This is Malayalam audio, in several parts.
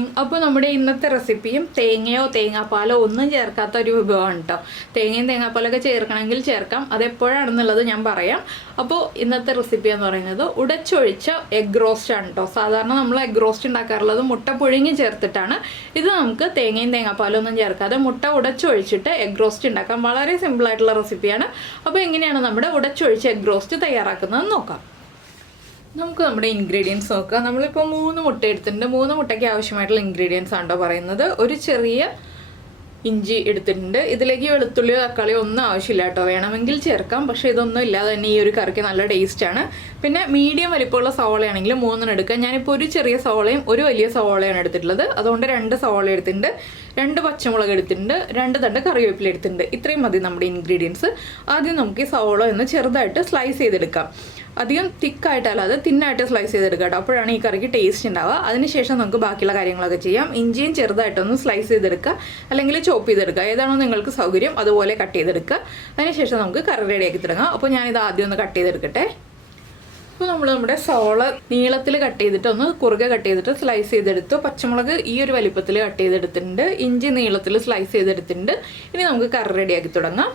മോർണിംഗ്. അപ്പോൾ നമ്മുടെ ഇന്നത്തെ റെസിപ്പിയും തേങ്ങയോ തേങ്ങാപ്പാലോ ഒന്നും ചേർക്കാത്ത ഒരു വിഭവമാണ് കേട്ടോ. തേങ്ങയും തേങ്ങാപ്പാലൊക്കെ ചേർക്കണമെങ്കിൽ ചേർക്കാം, അതെപ്പോഴാണെന്നുള്ളത് ഞാൻ പറയാം. അപ്പോൾ ഇന്നത്തെ റെസിപ്പി എന്ന് പറയുന്നത് ഉടച്ചൊഴിച്ച എഗ് റോസ്റ്റ് ആണ് കേട്ടോ. സാധാരണ നമ്മൾ എഗ് റോസ്റ്റ് ഉണ്ടാക്കാറുള്ളത് മുട്ട പുഴുങ്ങി ചേർത്തിട്ടാണ്. ഇത് നമുക്ക് തേങ്ങയും തേങ്ങാപ്പാലും ഒന്നും ചേർക്കാതെ മുട്ട ഉടച്ചൊഴിച്ചിട്ട് എഗ് റോസ്റ്റ് ഉണ്ടാക്കാം. വളരെ സിമ്പിളായിട്ടുള്ള റെസിപ്പിയാണ്. അപ്പോൾ എങ്ങനെയാണ് നമ്മുടെ ഉടച്ചൊഴിച്ച എഗ് റോസ്റ്റ് തയ്യാറാക്കുന്നത് നോക്കാം. നമുക്ക് നമ്മുടെ ഇൻഗ്രീഡിയൻസ് നോക്കാം. നമ്മളിപ്പോൾ 3 മുട്ട എടുത്തിട്ടുണ്ട്. 3 മുട്ടയ്ക്ക് ആവശ്യമായിട്ടുള്ള ഇൻഗ്രീഡിയൻസ് ആണോ പറയുന്നത്. ഒരു ചെറിയ ഇഞ്ചി എടുത്തിട്ടുണ്ട്. ഇതിലേക്ക് വെളുത്തുള്ളിയോ തക്കാളിയോ ഒന്നും ആവശ്യമില്ല കേട്ടോ. വേണമെങ്കിൽ ചേർക്കാം, പക്ഷേ ഇതൊന്നും ഇല്ലാതെ തന്നെ ഈ ഒരു കറിക്ക് നല്ല ടേസ്റ്റാണ്. പിന്നെ മീഡിയം വലിപ്പമുള്ള സവോളയാണെങ്കിൽ 3 എടുക്കുക. ഞാനിപ്പോൾ ഒരു ചെറിയ സവോളയും ഒരു വലിയ സവോളയാണ് എടുത്തിട്ടുള്ളത്. അതുകൊണ്ട് 2 സവോള എടുത്തിട്ടുണ്ട്, 2 പച്ചമുളക് എടുത്തിട്ടുണ്ട്, 2 തണ്ട് കറിവേപ്പില എടുത്തിട്ടുണ്ട്. ഇത്രയും മതി നമ്മുടെ ഇൻഗ്രീഡിയൻസ്. ആദ്യം നമുക്ക് ഈ സവോള ഒന്ന് ചെറുതായിട്ട് സ്ലൈസ് ചെയ്തെടുക്കാം. അധികം തിക്കായിട്ടല്ലാതെ തിന്നായിട്ട് സ്ലൈസ് ചെയ്തെടുക്കുക കേട്ടോ. അപ്പോഴാണ് ഈ കറിക്ക് ടേസ്റ്റ് ഉണ്ടാവുക. അതിനുശേഷം നമുക്ക് ബാക്കിയുള്ള കാര്യങ്ങളൊക്കെ ചെയ്യാം. ഇഞ്ചിയും ചെറുതായിട്ടൊന്ന് സ്ലൈസ് ചെയ്തെടുക്കുക, അല്ലെങ്കിൽ ചോപ്പ് ചെയ്തെടുക്കുക. ഏതാണോ നിങ്ങൾക്ക് സൗകര്യം അതുപോലെ കട്ട് ചെയ്തെടുക്കുക. അതിനുശേഷം നമുക്ക് കറി റെഡിയാക്കി തുടങ്ങാം. അപ്പോൾ ഞാനിത് ആദ്യം ഒന്ന് കട്ട് ചെയ്തെടുക്കട്ടെ. അപ്പോൾ നമ്മൾ നമ്മുടെ സവോള നീളത്തിൽ കട്ട് ചെയ്തിട്ട് ഒന്ന് കുറുകെ കട്ട് ചെയ്തിട്ട് സ്ലൈസ് ചെയ്തെടുത്തു. പച്ചമുളക് ഈ ഒരു വലിപ്പത്തിൽ കട്ട് ചെയ്തെടുത്തിട്ടുണ്ട്. ഇഞ്ചി നീളത്തിൽ സ്ലൈസ് ചെയ്തെടുത്തിട്ടുണ്ട്. ഇനി നമുക്ക് കറി റെഡിയാക്കി തുടങ്ങാം.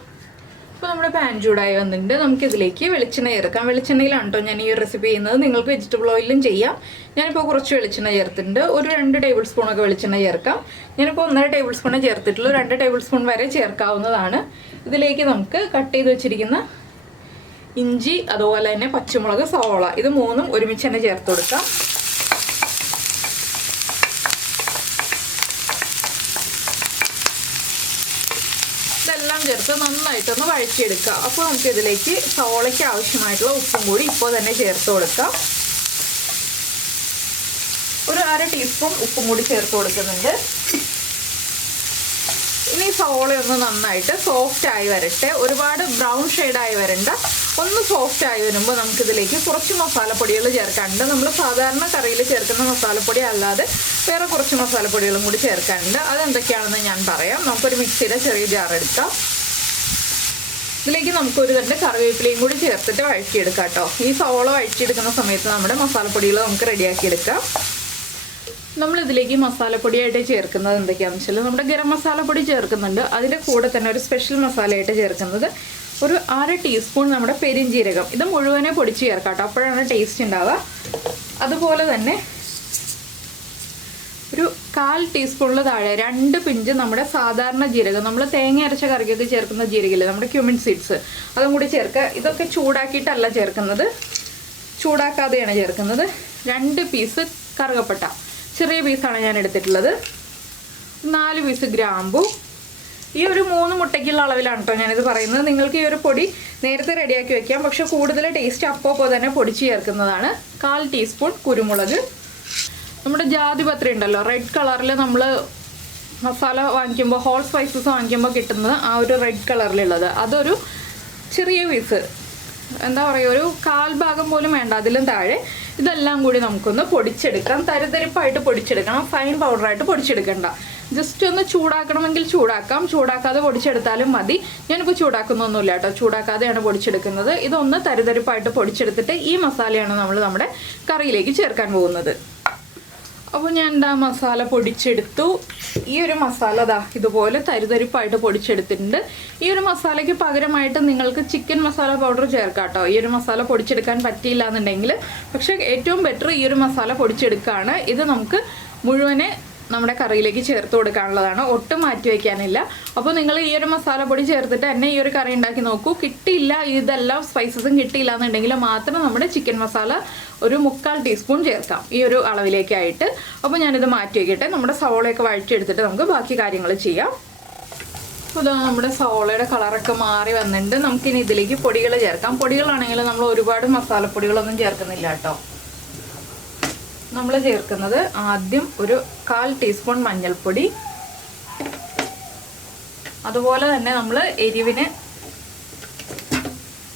അപ്പോൾ നമ്മുടെ പാൻ ചൂടായി വന്നിട്ടുണ്ട്. നമുക്കിതിലേക്ക് വെളിച്ചെണ്ണ ചേർക്കാം. വെളിച്ചെണ്ണയിലാണ് കേട്ടോ ഞാൻ ഈ റെസിപ്പി ചെയ്യുന്നത്. നിങ്ങൾക്ക് വെജിറ്റബിൾ ഓയിലും ചെയ്യാം. ഞാനിപ്പോൾ കുറച്ച് വെളിച്ചെണ്ണ ചേർത്തിട്ടുണ്ട്. ഒരു 2 ടേബിൾ സ്പൂണൊക്കെ വെളിച്ചെണ്ണ ചേർക്കാം. ഞാനിപ്പോൾ 1.5 ടേബിൾ സ്പൂണേ ചേർത്തിട്ടുള്ളൂ. 2 ടേബിൾ സ്പൂൺ വരെ ചേർക്കാവുന്നതാണ്. ഇതിലേക്ക് നമുക്ക് കട്ട് ചെയ്ത് വെച്ചിരിക്കുന്ന ഇഞ്ചി, അതുപോലെ തന്നെ പച്ചമുളക്, സവോള, ഇത് 3ഉം ഒരുമിച്ച് തന്നെ ചേർത്ത് കൊടുക്കാം. ഇതെല്ലാം ചേർത്ത് നന്നായിട്ടൊന്ന് വഴറ്റിയെടുക്കുക. അപ്പോൾ നമുക്ക് ഇതിലേക്ക് സവോളയ്ക്ക് ആവശ്യമായിട്ടുള്ള ഉപ്പും കൂടി ഇപ്പോൾ തന്നെ ചേർത്ത് കൊടുക്കാം. ഒരു 1/2 ടീസ്പൂൺ ഉപ്പും കൂടി ചേർത്ത് കൊടുക്കുന്നുണ്ട്. ഇനി സവോള ഒന്ന് നന്നായിട്ട് സോഫ്റ്റ് ആയി വരട്ടെ. ഒരുപാട് ബ്രൗൺ ഷെയ്ഡായി വരണ്ട. ഒന്ന് സോഫ്റ്റ് ആയി വരുമ്പോൾ നമുക്കിതിലേക്ക് കുറച്ച് മസാലപ്പൊടികൾ ചേർക്കാനുണ്ട്. നമ്മൾ സാധാരണ കറിയിൽ ചേർക്കുന്ന മസാലപ്പൊടി അല്ലാതെ വേറെ കുറച്ച് മസാലപ്പൊടികളും കൂടി ചേർക്കാനുണ്ട്. അതെന്തൊക്കെയാണെന്ന് ഞാൻ പറയാം. നമുക്കൊരു മിക്സിയുടെ ചെറിയ ജാർ എടുക്കാം. ഇതിലേക്ക് നമുക്കൊരു 2 കറിവേപ്പിലയും കൂടി ചേർത്തിട്ട് വഴറ്റിയെടുക്കാം കേട്ടോ. ഈ സവോള വഴറ്റിയെടുക്കുന്ന സമയത്ത് നമ്മുടെ മസാലപ്പൊടികൾ നമുക്ക് റെഡിയാക്കിയെടുക്കാം. നമ്മളിതിലേക്ക് മസാലപ്പൊടിയായിട്ട് ചേർക്കുന്നത് എന്തൊക്കെയാണെന്ന് വെച്ചാൽ നമ്മുടെ ഗരം മസാലപ്പൊടി ചേർക്കുന്നുണ്ട്. അതിൻ്റെ കൂടെ തന്നെ ഒരു സ്പെഷ്യൽ മസാലയായിട്ട് ചേർക്കുന്നത് ഒരു 1/2 ടീസ്പൂൺ നമ്മുടെ പെരിഞ്ജീരകം. ഇത് മുഴുവനെ പൊടിച്ച് ചേർക്കാം കേട്ടോ. അപ്പോഴാണ് ടേസ്റ്റ് ഉണ്ടാവുക. അതുപോലെ തന്നെ ഒരു 1/4 ടീസ്പൂണിൽ താഴെ 2 പിഞ്ച് നമ്മുടെ സാധാരണ ജീരകം, നമ്മൾ തേങ്ങ അരച്ച കറിക്കൊക്കെ ചേർക്കുന്ന ജീരകമില്ലേ, നമ്മുടെ ക്യുമിൻ സീഡ്സ്, അതും കൂടി ചേർക്കുക. ഇതൊക്കെ ചൂടാക്കിയിട്ടല്ല ചേർക്കുന്നത്, ചൂടാക്കാതെയാണ് ചേർക്കുന്നത്. 2 പീസ് കറുകപ്പട്ട, ചെറിയ പീസാണ് ഞാൻ എടുത്തിട്ടുള്ളത്. 4 പീസ് ഗ്രാമ്പു. ഈ ഒരു 3 മുട്ടയ്ക്കുള്ള അളവിലാണ് കേട്ടോ ഞാനിത് പറയുന്നത്. നിങ്ങൾക്ക് ഈ ഒരു പൊടി നേരത്തെ റെഡിയാക്കി വെക്കാം, പക്ഷെ കൂടുതൽ ടേസ്റ്റ് അപ്പോൾ തന്നെ പൊടിച്ച് ചേർക്കുന്നതാണ്. 1/4 ടീസ്പൂൺ കുരുമുളക്. നമ്മുടെ ജാതിപത്രി ഉണ്ടല്ലോ, റെഡ് കളറിൽ നമ്മൾ മസാല വാങ്ങിക്കുമ്പോൾ, ഹോൾ സ്പൈസസ് വാങ്ങിക്കുമ്പോൾ കിട്ടുന്നത് ആ ഒരു റെഡ് കളറിലുള്ളത്, അതൊരു ചെറിയ പീസ്, എന്താ പറയുക, ഒരു 1/4 ഭാഗം പോലും വേണ്ട, അതിലും താഴെ. ഇതെല്ലാം കൂടി നമുക്കൊന്ന് പൊടിച്ചെടുക്കാം. തരിതരിപ്പായിട്ട് പൊടിച്ചെടുക്കണം, ഫൈൻ പൗഡറായിട്ട് പൊടിച്ചെടുക്കണ്ട. ജസ്റ്റ് ഒന്ന് ചൂടാക്കണമെങ്കിൽ ചൂടാക്കാം, ചൂടാക്കാതെ പൊടിച്ചെടുത്താലും മതി. ഞാനിപ്പോൾ ചൂടാക്കുന്നൊന്നുമില്ല കേട്ടോ, ചൂടാക്കാതെയാണ് പൊടിച്ചെടുക്കുന്നത്. ഇതൊന്ന് തരിതരിപ്പായിട്ട് പൊടിച്ചെടുത്തിട്ട് ഈ മസാലയാണ് നമ്മൾ നമ്മുടെ കറിയിലേക്ക് ചേർക്കാൻ പോകുന്നത്. അപ്പോൾ ഞാൻ മസാല പൊടിച്ചെടുത്തു. ഈ ഒരു മസാല ഇതുപോലെ തരിതരിപ്പായിട്ട് പൊടിച്ചെടുത്തിട്ടുണ്ട്. ഈ ഒരു മസാലയ്ക്ക് പകരമായിട്ട് നിങ്ങൾക്ക് ചിക്കൻ മസാല പൗഡർ ചേർക്കാം കേട്ടോ. ഈ ഒരു മസാല പൊടിച്ചെടുക്കാൻ പറ്റിയില്ല എന്നുണ്ടെങ്കിൽ, പക്ഷേ ഏറ്റവും ബെറ്റർ ഈ ഒരു മസാല പൊടിച്ചെടുക്കുകയാണ്. ഇത് നമുക്ക് മുഴുവനെ നമ്മുടെ കറിയിലേക്ക് ചേർത്ത് കൊടുക്കാനുള്ളതാണ്, ഒട്ടും മാറ്റി വയ്ക്കാനില്ല. അപ്പോൾ നിങ്ങൾ ഈ ഒരു മസാലപ്പൊടി ചേർത്തിട്ട് തന്നെ ഈ ഒരു കറി ഉണ്ടാക്കി നോക്കൂ. കിട്ടിയില്ല, ഇതെല്ലാം സ്പൈസസും കിട്ടിയില്ല എന്നുണ്ടെങ്കിൽ മാത്രം നമ്മുടെ ചിക്കൻ മസാല ഒരു 1/4 ടീസ്പൂൺ ചേർക്കാം, ഈ ഒരു അളവിലേക്കായിട്ട്. അപ്പോൾ ഞാനിത് മാറ്റി വയ്ക്കട്ടെ. നമ്മുടെ സവോളയൊക്കെ വഴറ്റിയെടുത്തിട്ട് നമുക്ക് ബാക്കി കാര്യങ്ങൾ ചെയ്യാം. അപ്പോൾ നമ്മുടെ സവോളയുടെ കളറൊക്കെ മാറി വന്നിട്ടുണ്ട്. നമുക്കിനി ഇതിലേക്ക് പൊടികൾ ചേർക്കാം. പൊടികളാണെങ്കിൽ നമ്മൾ ഒരുപാട് മസാലപ്പൊടികളൊന്നും ചേർക്കുന്നില്ല കേട്ടോ. നമ്മൾ ചേർക്കുന്നത് ആദ്യം ഒരു 1/4 ടീസ്പൂൺ മഞ്ഞൾപ്പൊടി. അതുപോലെ തന്നെ നമ്മൾ എരിവിന്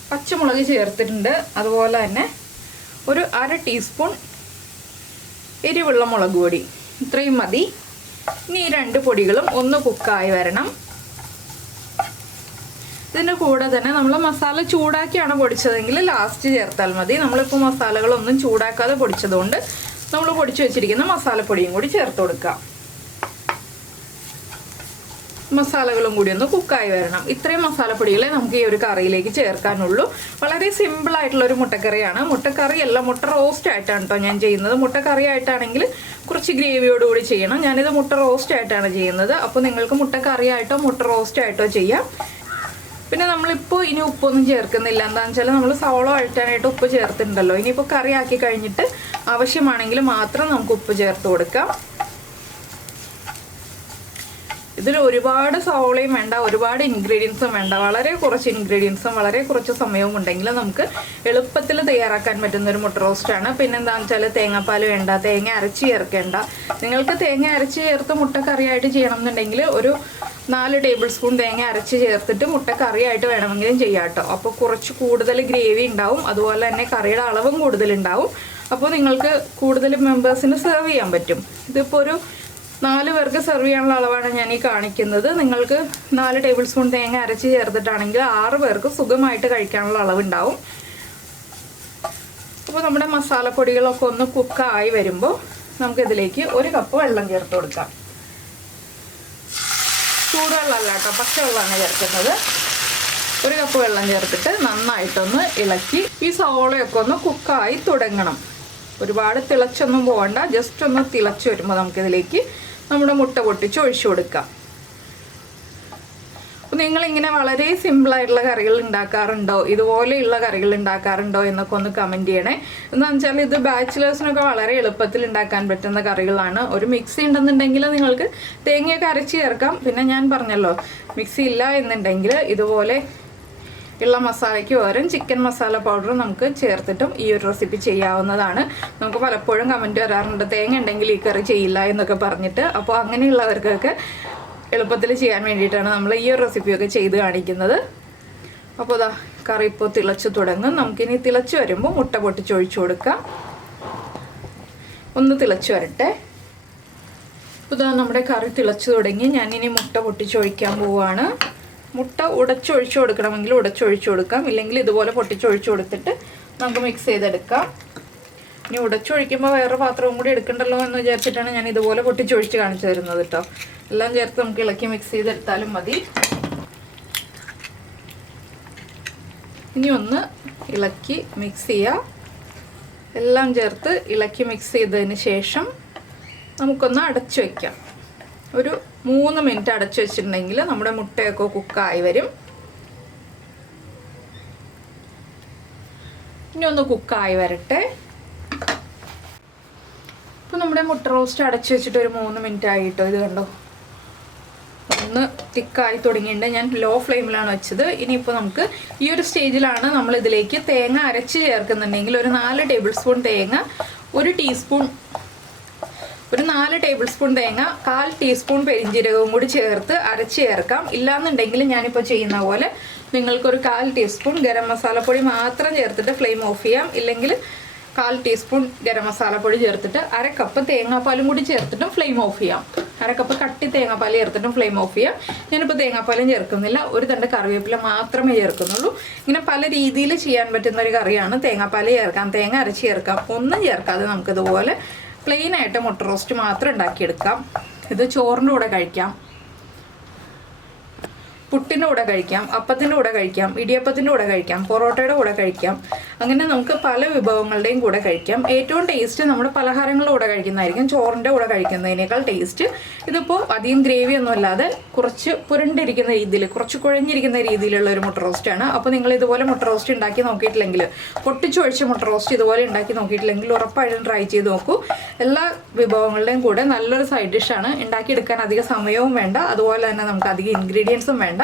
പച്ചമുളക് ചേർത്തിട്ടുണ്ട്. അതുപോലെ തന്നെ ഒരു 1/2 ടീസ്പൂൺ എരിവുള്ള മുളക് പൊടി. ഇത്രയും മതി. ഇനി ഈ 2 പൊടികളും ഒന്ന് കുക്കായി വരണം. ഇതിൻ്റെ കൂടെ തന്നെ നമ്മൾ മസാല ചൂടാക്കിയാണ് പൊടിച്ചതെങ്കിൽ ലാസ്റ്റ് ചേർത്താൽ മതി. നമ്മളിപ്പോൾ മസാലകളൊന്നും ചൂടാക്കാതെ പൊടിച്ചതുകൊണ്ട് നമ്മൾ പൊടിച്ചു വെച്ചിരിക്കുന്ന മസാലപ്പൊടിയും കൂടി ചേർത്ത് കൊടുക്കാം. മസാലകളും കൂടി ഒന്ന് കുക്കായി വരണം. ഇത്രയും മസാലപ്പൊടികളെ നമുക്ക് ഈ ഒരു കറിയിലേക്ക് ചേർക്കാനുള്ളൂ. വളരെ സിമ്പിൾ ആയിട്ടുള്ള ഒരു മുട്ടക്കറിയാണ്. മുട്ടക്കറിയല്ല, മുട്ട റോസ്റ്റ് ആയിട്ടാണ് കേട്ടോ ഞാൻ ചെയ്യുന്നത്. മുട്ടക്കറി ആയിട്ടാണെങ്കിൽ കുറച്ച് ഗ്രേവിയോടുകൂടി ചെയ്യണം. ഞാനിത് മുട്ട റോസ്റ്റ് ആയിട്ടാണ് ചെയ്യുന്നത്. അപ്പോൾ നിങ്ങൾക്ക് മുട്ടക്കറി ആയിട്ടോ മുട്ട റോസ്റ്റ് ആയിട്ടോ ചെയ്യാം. പിന്നെ നമ്മളിപ്പോൾ ഇനി ഉപ്പൊന്നും ചേർക്കുന്നില്ല. എന്താണെന്ന് വെച്ചാൽ നമ്മൾ സവോള വഴറ്റാനായിട്ട് ഉപ്പ് ചേർത്തിട്ടുണ്ടല്ലോ. ഇനിയിപ്പോൾ കറി ആക്കി കഴിഞ്ഞിട്ട് ആവശ്യമാണെങ്കിൽ മാത്രം നമുക്ക് ഉപ്പ് ചേർത്ത് കൊടുക്കാം. ഇതിൽ ഒരുപാട് സവോളയും വേണ്ട, ഒരുപാട് ഇൻഗ്രീഡിയൻസും വേണ്ട. വളരെ കുറച്ച് ഇൻഗ്രീഡിയൻസും വളരെ കുറച്ച് സമയവും ഉണ്ടെങ്കിൽ നമുക്ക് എളുപ്പത്തിൽ തയ്യാറാക്കാൻ പറ്റുന്ന ഒരു മുട്ട റോസ്റ്റാണ്. പിന്നെ എന്താണെന്ന് വെച്ചാൽ തേങ്ങാപ്പാൽ വേണ്ട, തേങ്ങ അരച്ച് ചേർക്കേണ്ട. നിങ്ങൾക്ക് തേങ്ങ അരച്ച് ചേർത്ത് മുട്ട കറിയായിട്ട് ചെയ്യണം എന്നുണ്ടെങ്കിൽ ഒരു 4 ടേബിൾ സ്പൂൺ തേങ്ങ അരച്ച് ചേർത്തിട്ട് മുട്ട കറിയായിട്ട് വേണമെങ്കിലും ചെയ്യാം കേട്ടോ. അപ്പോൾ കുറച്ച് കൂടുതൽ ഗ്രേവി ഉണ്ടാവും, അതുപോലെ തന്നെ കറിയുടെ അളവും കൂടുതലുണ്ടാവും. അപ്പോൾ നിങ്ങൾക്ക് കൂടുതൽ മെമ്പേഴ്സിന് സെർവ് ചെയ്യാൻ പറ്റും. ഇതിപ്പോൾ ഒരു 4 പേർക്ക് സെർവ് ചെയ്യാനുള്ള അളവാണ് ഞാൻ ഈ കാണിക്കുന്നത്. നിങ്ങൾക്ക് 4 ടേബിൾ സ്പൂൺ തേങ്ങ അരച്ച് ചേർത്തിട്ടാണെങ്കിൽ 6 പേർക്ക് സുഖമായിട്ട് കഴിക്കാനുള്ള അളവുണ്ടാവും. അപ്പോൾ നമ്മുടെ മസാലപ്പൊടികളൊക്കെ ഒന്ന് കുക്കായി വരുമ്പോൾ നമുക്കിതിലേക്ക് 1 കപ്പ് വെള്ളം ചേർത്ത് കൊടുക്കാം. ചൂടുവെള്ളമല്ല കേട്ടോ, പച്ചവെള്ളമാണ് ചേർക്കുന്നത്. 1 കപ്പ് വെള്ളം ചേർത്തിട്ട് നന്നായിട്ടൊന്ന് ഇളക്കി ഈ സവോളയൊക്കെ ഒന്ന് കുക്കായി തുടങ്ങണം. ഒരുപാട് തിളച്ചൊന്നും പോകണ്ട, ജസ്റ്റ് ഒന്ന് തിളച്ച് വരുമ്പോൾ നമുക്കിതിലേക്ക് നമ്മുടെ മുട്ട പൊട്ടിച്ച് ഒഴിച്ചു കൊടുക്കാം. അപ്പോൾ നിങ്ങളിങ്ങനെ വളരെ സിമ്പിളായിട്ടുള്ള കറികൾ ഉണ്ടാക്കാറുണ്ടോ, ഇതുപോലെയുള്ള കറികൾ ഉണ്ടാക്കാറുണ്ടോ എന്നൊക്കെ ഒന്ന് കമൻറ്റ് ചെയ്യണേ. എന്താണെന്ന് വെച്ചാൽ ഇത് ബാച്ചിലേഴ്സിനൊക്കെ വളരെ എളുപ്പത്തിൽ ഉണ്ടാക്കാൻ പറ്റുന്ന കറികളാണ്. ഒരു മിക്സി ഉണ്ടെന്നുണ്ടെങ്കിൽ നിങ്ങൾക്ക് തേങ്ങയൊക്കെ അരച്ച് ചേർക്കാം. പിന്നെ ഞാൻ പറഞ്ഞല്ലോ, മിക്സി ഇല്ല എന്നുണ്ടെങ്കിൽ ഇതുപോലെ ഉള്ള മസാലയ്ക്ക് പകരം ചിക്കൻ മസാല പൗഡർ നമുക്ക് ചേർത്തിട്ടും ഈ ഒരു റെസിപ്പി ചെയ്യാവുന്നതാണ്. നമുക്ക് പലപ്പോഴും കമൻറ്റ് വരാറുണ്ട്, തേങ്ങ ഉണ്ടെങ്കിൽ ഈ കറി ചെയ്യില്ല എന്നൊക്കെ പറഞ്ഞിട്ട്. അപ്പോൾ അങ്ങനെയുള്ളവർക്കൊക്കെ എളുപ്പത്തിൽ ചെയ്യാൻ വേണ്ടിയിട്ടാണ് നമ്മൾ ഈ ഒരു റെസിപ്പിയൊക്കെ ചെയ്ത് കാണിക്കുന്നത്. അപ്പോൾ ഇതാ കറി ഇപ്പോൾ തിളച്ച് തുടങ്ങും. നമുക്കിനി തിളച്ച് വരുമ്പോൾ മുട്ട പൊട്ടിച്ചൊഴിച്ചു കൊടുക്കാം. ഒന്ന് തിളച്ച് വരട്ടെ. അപ്പോൾ ഇതാ നമ്മുടെ കറി തിളച്ച് തുടങ്ങി. ഞാനിനി മുട്ട പൊട്ടിച്ചൊഴിക്കാൻ പോവുകയാണ്. മുട്ട ഉടച്ചൊഴിച്ചു കൊടുക്കണമെങ്കിൽ ഉടച്ചൊഴിച്ചു കൊടുക്കാം, ഇല്ലെങ്കിൽ ഇതുപോലെ പൊട്ടിച്ചൊഴിച്ചു കൊടുത്തിട്ട് നമുക്ക് മിക്സ് ചെയ്തെടുക്കാം. ഇനി ഉടച്ചൊഴിക്കുമ്പോൾ വേറെ പാത്രവും കൂടി എടുക്കണ്ടല്ലോ എന്ന് വിചാരിച്ചിട്ടാണ് ഞാൻ ഇതുപോലെ പൊട്ടിച്ചൊഴിച്ച് കാണിച്ചു തരുന്നത് കേട്ടോ. എല്ലാം ചേർത്ത് നമുക്ക് ഇളക്കി മിക്സ് ചെയ്തെടുത്താലും മതി. ഇനി ഒന്ന് ഇളക്കി മിക്സ് ചെയ്യുക. എല്ലാം ചേർത്ത് ഇളക്കി മിക്സ് ചെയ്തതിന് ശേഷം നമുക്കൊന്ന് അടച്ചു വയ്ക്കാം. ഒരു 3 മിനിറ്റ് അടച്ചു വെച്ചിട്ടുണ്ടെങ്കിൽ നമ്മുടെ മുട്ടയൊക്കെ കുക്കായി വരും. ഇനി ഒന്ന് കുക്കായി വരട്ടെ. ഇപ്പോൾ നമ്മുടെ മുട്ട റോസ്റ്റ് അടച്ചു വെച്ചിട്ട് ഒരു 3 മിനിറ്റ് ആയിട്ടോ. ഇത് കണ്ടോ, ഒന്ന് തിക്കായി തുടങ്ങിയിട്ടുണ്ട്. ഞാൻ ലോ ഫ്ലെയിമിലാണ് വെച്ചത്. ഇനിയിപ്പോൾ നമുക്ക് ഈ ഒരു സ്റ്റേജിലാണ് നമ്മൾ ഇതിലേക്ക് തേങ്ങ അരച്ച് ചേർക്കുന്നുണ്ടെങ്കിൽ ഒരു 4 ടേബിൾ സ്പൂൺ തേങ്ങ, ഒരു 4 ടേബിൾ സ്പൂൺ തേങ്ങ, 1/4 ടീസ്പൂൺ പെരിഞ്ജീരകവും കൂടി ചേർത്ത് അരച്ച് ചേർക്കാം. ഇല്ലാന്നുണ്ടെങ്കിൽ ഞാനിപ്പോൾ ചെയ്യുന്ന പോലെ നിങ്ങൾക്കൊരു 1/4 ടീസ്പൂൺ ഗരം മസാലപ്പൊടി മാത്രം ചേർത്തിട്ട് ഫ്ലെയിം ഓഫ് ചെയ്യാം. ഇല്ലെങ്കിൽ 1/4 ടീസ്പൂൺ ഗരം മസാലപ്പൊടി ചേർത്തിട്ട് 1/2 കപ്പ് തേങ്ങാപ്പാലും കൂടി ചേർത്തിട്ടും ഫ്ലെയിം ഓഫ് ചെയ്യാം. 1/2 കപ്പ് കട്ടി തേങ്ങാപ്പാൽ ചേർത്തിട്ടും ഫ്ലെയിം ഓഫ് ചെയ്യാം. ഞാനിപ്പോൾ തേങ്ങാപ്പാലും ചേർക്കുന്നില്ല, ഒരു തണ്ട് കറിവേപ്പില മാത്രമേ ചേർക്കുന്നുള്ളൂ. ഇങ്ങനെ പല രീതിയിൽ ചെയ്യാൻ പറ്റുന്ന ഒരു കറിയാണ്. തേങ്ങാപ്പാൽ ചേർക്കാം, തേങ്ങ അരച്ച് ചേർക്കാം, ഒന്നും ചേർക്കാതെ നമുക്കിതുപോലെ പ്ലെയിൻ ആയിട്ട് മുട്ട റോസ്റ്റ് മാത്രം ഉണ്ടാക്കിയെടുക്കാം. ഇത് ചോറിൻ്റെ കൂടെ കഴിക്കാം, പുട്ടിൻ്റെ കൂടെ കഴിക്കാം, അപ്പത്തിൻ്റെ കൂടെ കഴിക്കാം, ഇടിയപ്പത്തിൻ്റെ കൂടെ കഴിക്കാം, പൊറോട്ടയുടെ കൂടെ കഴിക്കാം. അങ്ങനെ നമുക്ക് പല വിഭവങ്ങളുടെയും കൂടെ കഴിക്കാം. ഏറ്റവും ടേസ്റ്റ് നമ്മുടെ പലഹാരങ്ങളുടെ കൂടെ കഴിക്കുന്നതായിരിക്കും ചോറിൻ്റെ കൂടെ കഴിക്കുന്നതിനേക്കാൾ ടേസ്റ്റ്. ഇതിപ്പോൾ അധികം ഗ്രേവി ഒന്നും അല്ലാതെ കുറച്ച് പുരണ്ടിരിക്കുന്ന രീതിയിൽ, കുറച്ച് കുഴഞ്ഞിരിക്കുന്ന രീതിയിലുള്ള ഒരു മുട്ട റോസ്റ്റാണ്. അപ്പോൾ നിങ്ങൾ ഇതുപോലെ മുട്ട റോസ്റ്റ് ഉണ്ടാക്കി നോക്കിയിട്ടില്ലെങ്കിൽ, പൊട്ടിച്ചൊഴിച്ച മുട്ട റോസ്റ്റ് ഇതുപോലെ ഉണ്ടാക്കി നോക്കിയിട്ടില്ലെങ്കിൽ ഉറപ്പായിട്ടും ട്രൈ ചെയ്ത് നോക്കൂ. എല്ലാ വിഭവങ്ങളുടെയും കൂടെ നല്ലൊരു സൈഡ് ഡിഷാണ്. ഉണ്ടാക്കിയെടുക്കാൻ അധികം സമയവും വേണ്ട, അതുപോലെ തന്നെ നമുക്ക് അധികം ഇൻഗ്രീഡിയൻസും വേണ്ട.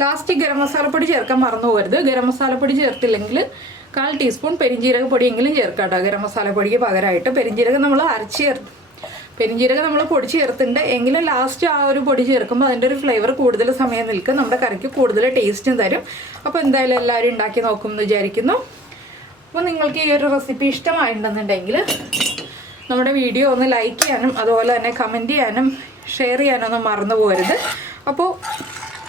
ലാസ്റ്റ് ഗരം മസാലപ്പൊടി ചേർക്കാൻ മറന്നു പോകരുത്. ഗരം മസാലപ്പൊടി ചേർത്തില്ലെങ്കിൽ 1/4 ടീസ്പൂൺ പെരിഞ്ജീരക പൊടിയെങ്കിലും ചേർക്കാം കേട്ടോ. ഗരം മസാലപ്പൊടിക്ക് പകരമായിട്ട് പെരിഞ്ജീരകം നമ്മൾ പൊടിച്ച് ചേർത്തിട്ടുണ്ട് എങ്കിലും ലാസ്റ്റ് ആ ഒരു പൊടി ചേർക്കുമ്പോൾ അതിൻ്റെ ഒരു ഫ്ലേവർ കൂടുതൽ സമയം നിൽക്കും, നമ്മുടെ കറിക്ക് കൂടുതൽ ടേസ്റ്റും തരും. അപ്പോൾ എന്തായാലും എല്ലാവരും ഉണ്ടാക്കി നോക്കുമെന്ന് വിചാരിക്കുന്നു. അപ്പോൾ നിങ്ങൾക്ക് ഈ ഒരു റെസിപ്പി ഇഷ്ടമായിട്ടുണ്ടെന്നുണ്ടെങ്കിൽ നമ്മുടെ വീഡിയോ ഒന്ന് ലൈക്ക് ചെയ്യാനും അതുപോലെ തന്നെ കമൻറ്റ് ചെയ്യാനും ഷെയർ ചെയ്യാനൊന്നും മറന്നു പോകരുത്. അപ്പോൾ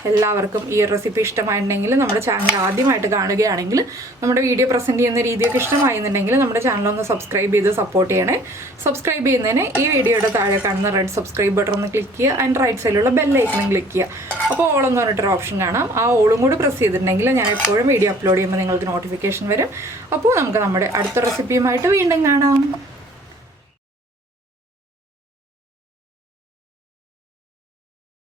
എല്ലാവർക്കും ഈ റെസിപ്പി ഇഷ്ടമായിട്ടുണ്ടെങ്കിൽ നമ്മുടെ ചാനൽ ആദ്യമായിട്ട് കാണുകയാണെങ്കിൽ നമ്മുടെ വീഡിയോ പ്രസൻറ്റ് ചെയ്യുന്ന രീതിയൊക്കെ ഇഷ്ടമായിരുന്നുണ്ടെങ്കിൽ നമ്മുടെ ചാനൽ ഒന്ന് സബ്സ്ക്രൈബ് ചെയ്ത് സപ്പോർട്ട് ചെയ്യണേ. സബ്സ്ക്രൈബ് ചെയ്യുന്നതിന് ഈ വീഡിയോയുടെ താഴെ കാണുന്ന റെഡ് സബ്സ്ക്രൈബ് ബട്ടൺ ഒന്ന് ക്ലിക്ക് ചെയ്യുക. ആൻഡ് റൈറ്റ് സൈഡിലുള്ള ബെല്ലൈക്കണും ക്ലിക്ക് ചെയ്യുക. അപ്പോൾ ഓൾ എന്ന് പറഞ്ഞിട്ടൊരു ഓപ്ഷൻ കാണാം. ആ ഓളും കൂടി പ്രസ് ചെയ്തിട്ടുണ്ടെങ്കിൽ ഞാൻ എപ്പോഴും വീഡിയോ അപ്ലോഡ് ചെയ്യുമ്പോൾ നിങ്ങൾക്ക് നോട്ടിഫിക്കേഷൻ വരും. അപ്പോൾ നമുക്ക് നമ്മുടെ അടുത്ത റെസിപ്പിയുമായിട്ട് വീണ്ടും കാണാം.